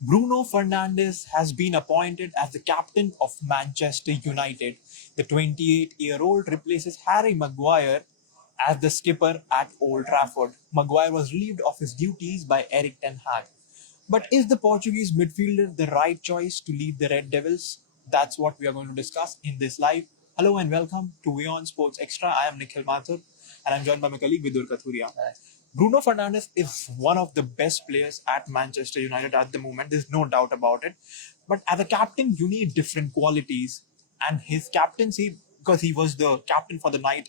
Bruno Fernandes has been appointed as the captain of Manchester United. The 28-year-old replaces Harry Maguire as the skipper at Old Trafford. Maguire was relieved of his duties by Eric Ten Hag. But is the Portuguese midfielder the right choice to lead the Red Devils? That's what we are going to discuss in this live. Hello and welcome to WION Sports Extra. I am Nikhil Mathur and I'm joined by my colleague Vidur Kathuria. Bruno Fernandes is one of the best players at Manchester United at the moment. There's no doubt about it. But as a captain, you need different qualities. And his captaincy, because he was the captain for the night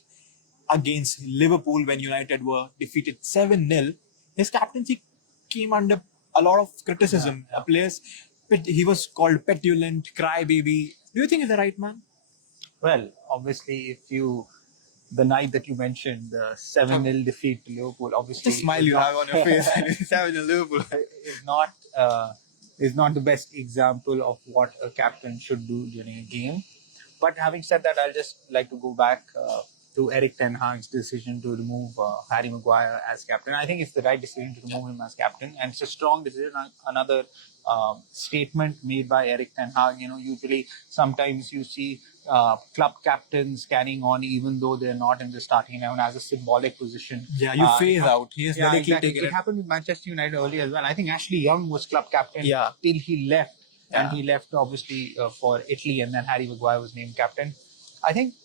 against Liverpool when United were defeated 7-0, his captaincy came under a lot of criticism. Players, he was called petulant, crybaby. Do you think he's the right man? Well, obviously, the night that you mentioned, the 7-0 defeat to Liverpool, obviously. The smile you have on your face, 7-0 Liverpool. Is not the best example of what a captain should do during a game. But having said that, I'll just like to go back to Eric Ten Hag's decision to remove Harry Maguire as captain. I think it's the right decision to remove him as captain, and it's a strong decision. Another statement made by Eric Ten Hag. Usually, sometimes you see club captains carrying on even though they're not in the starting 11 as a symbolic position. Yeah, you phase out. He has directly exactly. taken It happened with Manchester United earlier as well. I think Ashley Young was club captain till he left. Yeah. And he left obviously for Italy, and then Harry Maguire was named captain. I think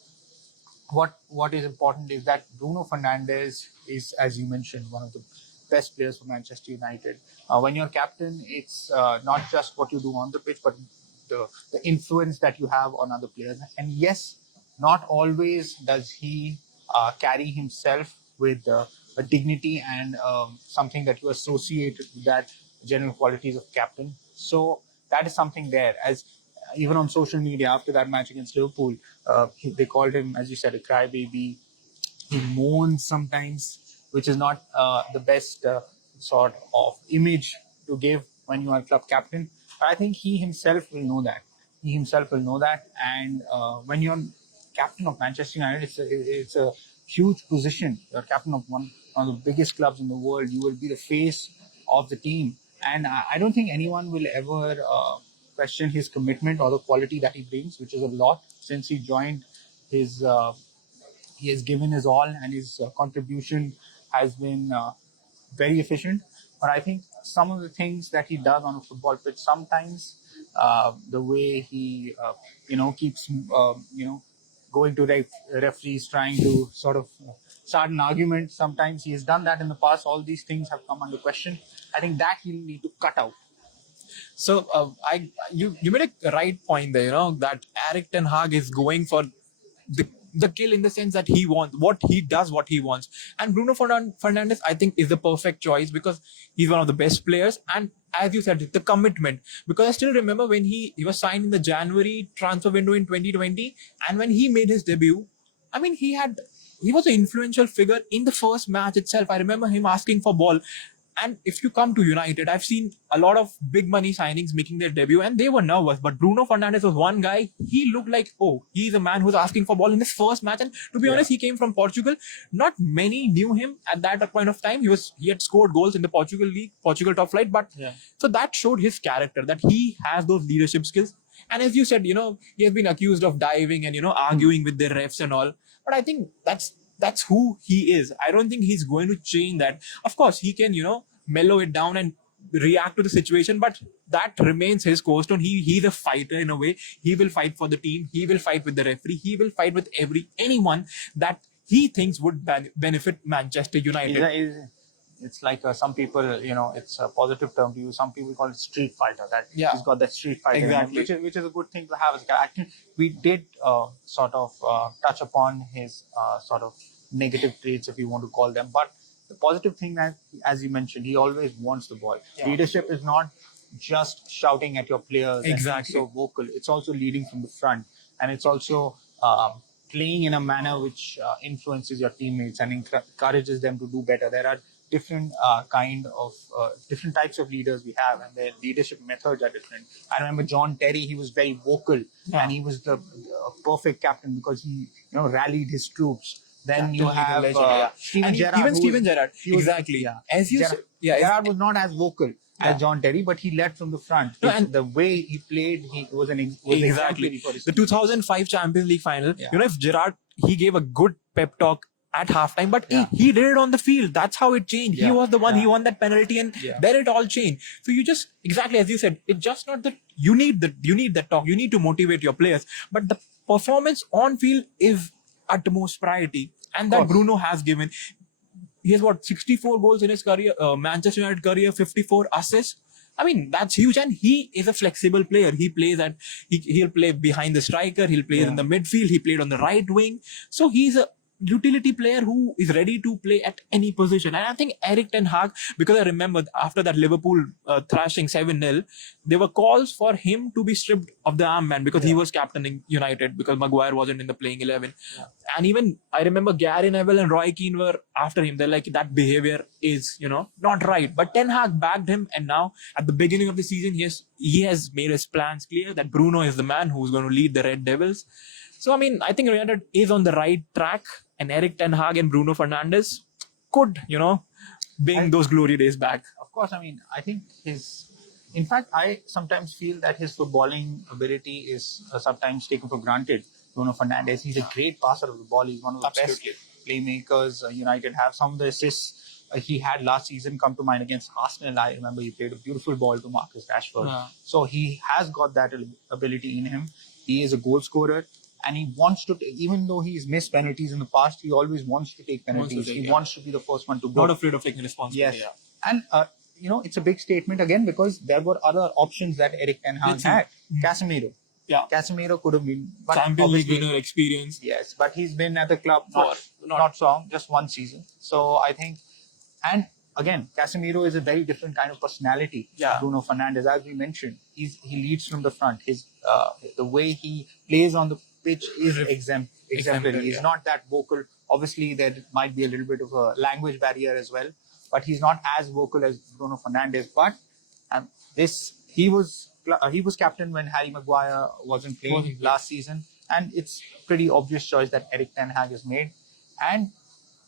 what is important is that Bruno Fernandes is, as you mentioned, one of the best players for Manchester United. When you're captain, it's not just what you do on the pitch, but the influence that you have on other players. And yes, not always does he carry himself with a dignity and something that you associate with that general qualities of captain. So that is something there. As even on social media after that match against Liverpool, they called him, as you said, a crybaby. He moans sometimes, which is not the best sort of image to give when you are club captain. But I think he himself will know that. And when you're captain of Manchester United, it's a huge position. You're captain of one of the biggest clubs in the world. You will be the face of the team. And I don't think anyone will ever question his commitment or the quality that he brings, which is a lot since he joined. He has given his all, and his contribution has been very efficient. But I think some of the things that he does on a football pitch, sometimes the way he keeps going to referees, trying to sort of start an argument. Sometimes he has done that in the past. All these things have come under question. I think that he'll need to cut out. So you made a right point there. That Eric Ten Hag is going for the kill in the sense that he wants what he wants, and Bruno Fernandes I think is the perfect choice because he's one of the best players, and as you said, the commitment. Because I still remember when he was signed in the January transfer window in 2020, and when he made his debut, I mean he was an influential figure in the first match itself. I remember him asking for ball. And if you come to United, I've seen a lot of big money signings making their debut and they were nervous. But Bruno Fernandes was one guy. He looked like, he's a man who's asking for ball in his first match. And to be honest, he came from Portugal. Not many knew him at that point of time. He had scored goals in the Portugal league, Portugal top flight. But so that showed his character, that he has those leadership skills. And as you said, he has been accused of diving and, arguing with the refs and all. But I think that's who he is. I don't think he's going to change that. Of course, he can, mellow it down and react to the situation, but that remains his core stone. He's a fighter in a way. He will fight for the team. He will fight with the referee. He will fight with anyone that he thinks would benefit Manchester United. It's like some people, it's a positive term to use. Some people call it street fighter. That he's got that street fighter, exactly. which is a good thing to have as a character. Actually, we did sort of touch upon his sort of negative traits, if you want to call them. But the positive thing that, as you mentioned, he always wants the ball. Leadership is not just shouting at your players. Exactly. And so vocal. It's also leading from the front, and it's also playing in a manner which influences your teammates and encourages them to do better. There are different different types of leaders we have, and their leadership methods are different. I remember John Terry; he was very vocal, and he was the perfect captain because he rallied his troops. Then you have Steven Gerrard. Even Steven Gerrard. Exactly. Gerrard was not as vocal. as John Terry, but he led from the front. No, and The way he played, he was exemplary exactly for his the team. 2005 Champions League final. Yeah. You know, if Gerrard, he gave a good pep talk at halftime, but Yeah. he did it on the field. That's how it changed. He Yeah. was the one. Yeah. He won that penalty, and Yeah. then it all changed. So you just exactly as you said, it's just not that you need that talk. You need to motivate your players, but the performance on field is utmost priority, and that course. Bruno has given. He has what 64 goals in his career, Manchester United career, 54 assists. I mean, that's huge, and he is a flexible player. He plays he'll play behind the striker, he'll play in the midfield, he played on the right wing. So he's a utility player who is ready to play at any position. And I think Eric Ten Hag, because I remember after that Liverpool thrashing 7-0, there were calls for him to be stripped of the armband because he was captaining United because Maguire wasn't in the playing 11. Yeah. And even I remember Gary Neville and Roy Keane were after him. They're like, that behavior is, not right. But Ten Hag backed him, and now at the beginning of the season, he has made his plans clear that Bruno is the man who's going to lead the Red Devils. So, I mean, I think United is on the right track, and Eric Ten Hag and Bruno Fernandes could, bring those glory days back. Of course, I mean, I think in fact, I sometimes feel that his footballing ability is sometimes taken for granted. Bruno Fernandes, he's a great passer of the ball. He's one of the best playmakers United have. Some of the assists he had last season come to mind against Arsenal. I remember he played a beautiful ball to Marcus Rashford. Yeah. So he has got that ability in him. He is a goal scorer. And he wants to, even though he's missed penalties in the past, he always wants to take penalties. He wants to be the first one to go. Not afraid of taking responsibility. Yes. Yeah. And, it's a big statement again because there were other options that Eric Ten Hag had. Casemiro. Yeah. Casemiro could have been. Champions League winner experience. Yes, but he's been at the club for not so long, just one season. So I think, and again, Casemiro is a very different kind of personality. Yeah. Bruno Fernandes, as we mentioned, he leads from the front. The way he plays on the pitch is exemplary. He's not that vocal. Obviously, there might be a little bit of a language barrier as well, but he's not as vocal as Bruno Fernandes. But he was captain when Harry Maguire wasn't playing last season, and it's pretty obvious choice that Eric Ten Hag has made. And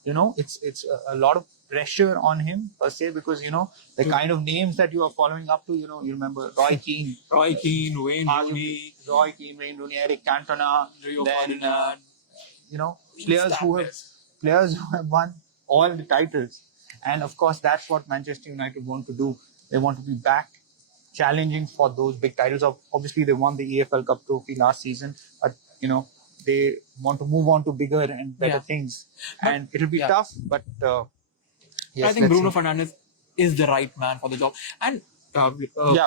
it's a lot of pressure on him per se because the kind of names that you are following up to. You remember Roy Keane, Wayne Rooney, Eric Cantona, players who have won all the titles, and of course that's what Manchester United want to do. They want to be back challenging for those big titles. Obviously, they won the EFL Cup trophy last season, but they want to move on to bigger and better things, and it'll be tough, but. Yes, I think Bruno Fernandes is the right man for the job. And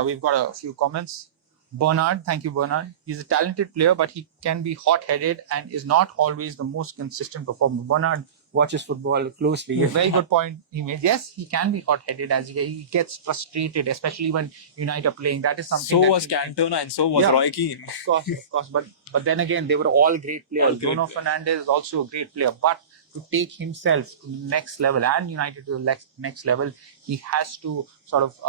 we've got a few comments. Bernard, thank you, Bernard. He's a talented player, but he can be hot-headed and is not always the most consistent performer. Bernard watches football closely. A very good point he made. Yes, he can be hot-headed as he gets frustrated, especially when United are playing. That is something. So was Cantona and so was Roy Keane. Of course. But then again, they were all great players. Bruno Fernandes is also a great player, but to take himself to the next level and United to the next level, he has to sort of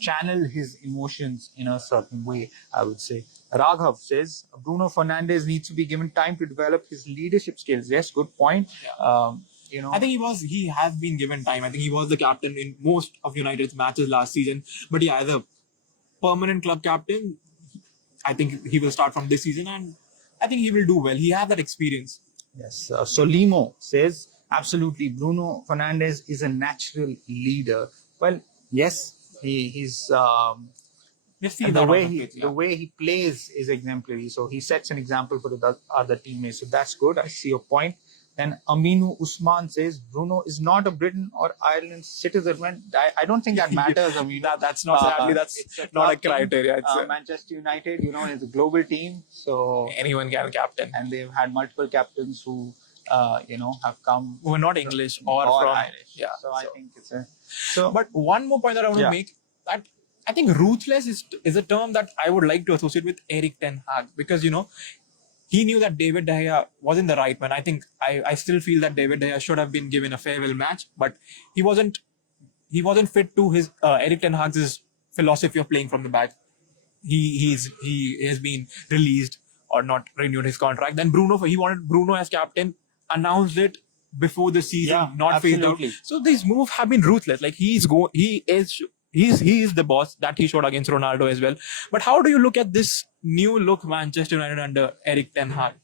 channel his emotions in a certain way, I would say. Raghav says, Bruno Fernandes needs to be given time to develop his leadership skills. Yes, good point. Yeah. I think he has been given time. I think he was the captain in most of United's matches last season. But as a permanent club captain, I think he will start from this season and I think he will do well. He has that experience. Yes. Solimo says, absolutely, Bruno Fernandes is a natural leader. Well, yes, he's... the way he plays is exemplary. So he sets an example for the other teammates. So that's good. I see your point. Then Aminu Usman says, Bruno is not a Britain or Ireland citizen. I don't think that matters, Aminu. That's not not a criteria. Manchester United, is a global team. So anyone can captain. And they've had multiple captains who, have come. Who are not English or from Irish. Yeah. So I think it's a... But one more point that I want to make, that I think ruthless is a term that I would like to associate with Eric Ten Hag because, he knew that David De Gea wasn't the right man. I think I still feel that David De Gea should have been given a farewell match, but he wasn't fit to his Eric Ten Hag's philosophy of playing from the back. He has been released or not renewed his contract. Then he wanted Bruno as captain, announced it before the season, not phased out. So these moves have been ruthless. Like he is he is the boss that he showed against Ronaldo as well. But how do you look at this new look Manchester United under Eric Ten Hag?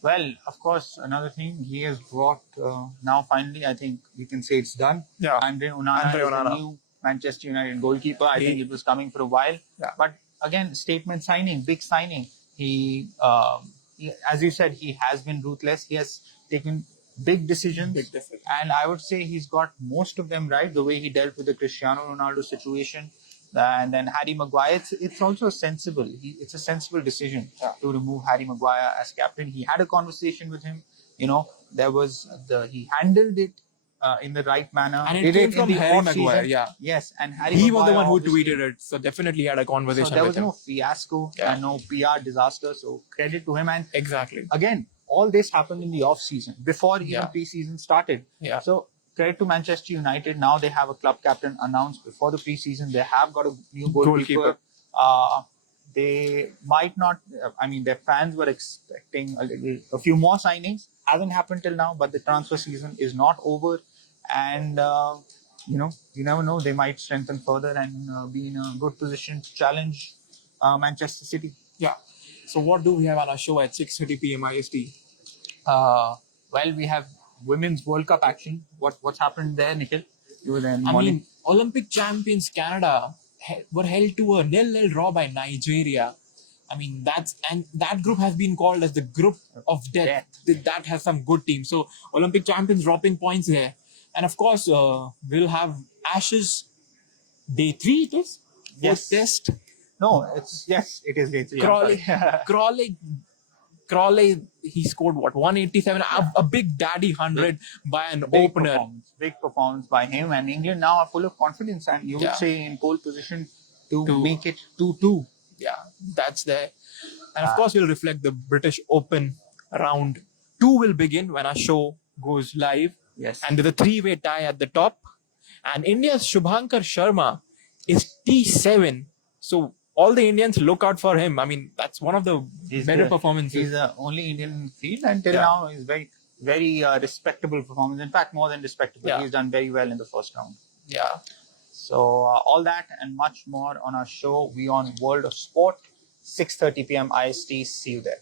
Well, of course, another thing he has brought now finally, I think we can say it's done. Yeah. Andre Onana Andre is Onana. the new Manchester United goalkeeper. I think it was coming for a while. Yeah. But again, statement signing, big signing. He, as you said, he has been ruthless. He has taken big decisions. Big decisions. And I would say he's got most of them right. The way he dealt with the Cristiano Ronaldo situation. And then Harry Maguire, it's also sensible. It's a sensible decision to remove Harry Maguire as captain. He had a conversation with him. There was he handled it in the right manner. And it came from Harry Maguire, yeah. Yes, and Harry He Maguire was the one who obviously tweeted it, so definitely had a conversation So there with was him. no fiasco and no PR disaster. So credit to him. And Exactly. again, all this happened in the off season before even pre-season started. Yeah. So credit to Manchester United. Now they have a club captain announced before the pre-season. They have got a new goalkeeper. They might not. I mean, their fans were expecting a few more signings. Hasn't happened till now, but the transfer season is not over, and you never know. They might strengthen further and be in a good position to challenge Manchester City. Yeah. So what do we have on our show at 6:30 p.m. IST? Well, we have Women's World Cup action. What's happened there, Nikhil? You were there in the morning. Olympic champions Canada were held to a 0-0 draw by Nigeria. I mean, that group has been called as the group of death. That has some good teams. So Olympic champions dropping points there. And of course, we'll have Ashes day 3 it is? Yes. Test. No, it is day 3. Crawley, he scored 187, a big daddy 100 by an opener. Big performance by him, and England now are full of confidence, and you would say in pole position to make it 2-2. Yeah, that's there. And of course, we'll reflect the British Open round 2 will begin when our show goes live. Yes. And there's a 3-way tie at the top. And India's Shubhankar Sharma is T7. So all the Indians look out for him. I mean, that's one of the better performances. He's the only Indian in the field until now. He's very, very respectable performance. In fact, more than respectable. He's done very well in the first round. Yeah. So all that and much more on our show, WION World of Sport, 6:30 p.m. IST. See you there.